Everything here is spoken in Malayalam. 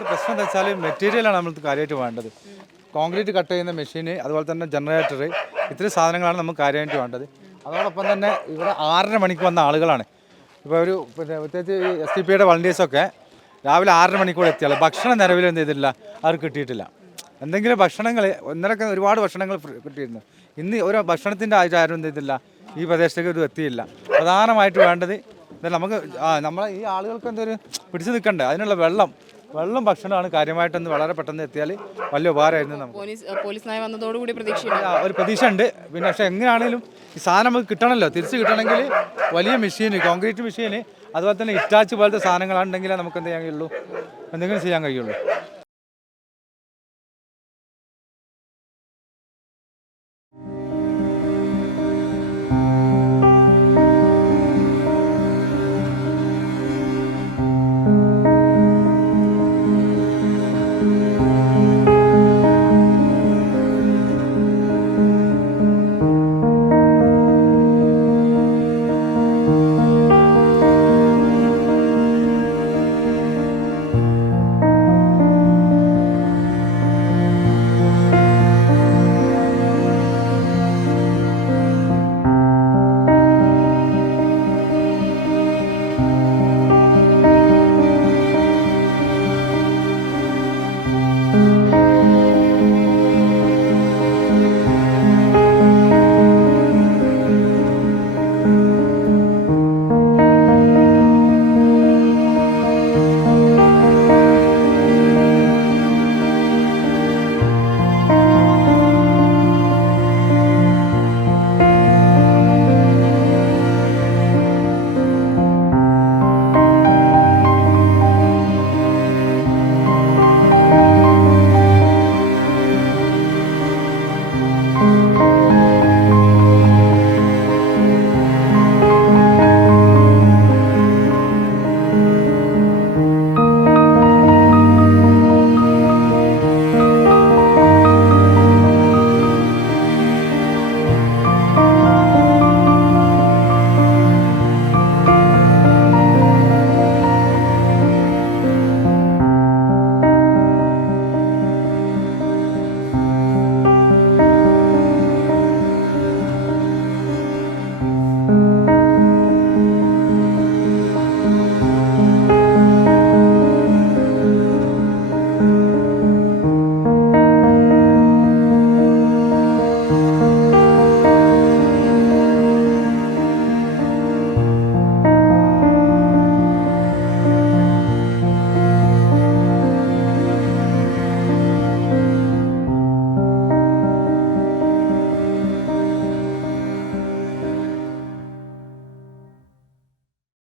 ഇതിൻ്റെ പ്രശ്നം എന്താ വെച്ചാൽ മെറ്റീരിയലാണ് നമ്മൾക്ക് കാര്യമായിട്ട് വേണ്ടത്. കോൺക്രീറ്റ് കട്ട് ചെയ്യുന്ന മെഷീന്, അതുപോലെ തന്നെ ജനറേറ്റർ, ഇത്രയും സാധനങ്ങളാണ് നമുക്ക് കാര്യമായിട്ട് വേണ്ടത്. അതോടൊപ്പം തന്നെ ഇവിടെ 6:30 മണിക്ക് വന്ന ആളുകളാണ്. ഇപ്പോൾ ഒരു പ്രത്യേകിച്ച് STPയുടെ വളണ്ടിയേഴ്സൊക്കെ രാവിലെ 6:30 മണിക്കൂർ എത്തിയാൽ ഭക്ഷണം നിലവിൽ എന്ത് ചെയ്തിട്ടില്ല, അവർക്ക് കിട്ടിയിട്ടില്ല. എന്തെങ്കിലും ഭക്ഷണങ്ങൾ ഇന്നലൊക്കെ ഒരുപാട് ഭക്ഷണങ്ങൾ കിട്ടിയിരുന്നു. ഇന്ന് ഒരു ഭക്ഷണത്തിൻ്റെ ആരും എന്ത് ചെയ്തില്ല, ഈ പ്രദേശത്തേക്ക് ഒരു എത്തിയില്ല. പ്രധാനമായിട്ട് വേണ്ടത് നമുക്ക് നമ്മളെ ഈ ആളുകൾക്ക് എന്തൊരു പിടിച്ചു നിൽക്കണ്ടേ, അതിനുള്ള വെള്ളം ഭക്ഷണമാണ് കാര്യമായിട്ടൊന്ന് വളരെ പെട്ടെന്ന് എത്തിയാൽ വലിയ ഉപകാരമായിരുന്നു. നമുക്ക് പോലീസ് നയം വന്നതോടുകൂടി ഒരു പ്രതീക്ഷ ഉണ്ട്. പിന്നെ പക്ഷേ എങ്ങനെയാണെങ്കിലും ഈ സാധനം നമുക്ക് കിട്ടണമല്ലോ, തിരിച്ച് കിട്ടണമെങ്കിൽ വലിയ മെഷീൻ, കോൺക്രീറ്റ് മെഷീൻ, അതുപോലെ തന്നെ ഇറ്റാച്ച് പോലത്തെ സാധനങ്ങളാണെങ്കിലേ നമുക്ക് എന്ത് ചെയ്യാൻ കഴിയുള്ളൂ, എന്തെങ്കിലും ചെയ്യാൻ കഴിയുള്ളൂ.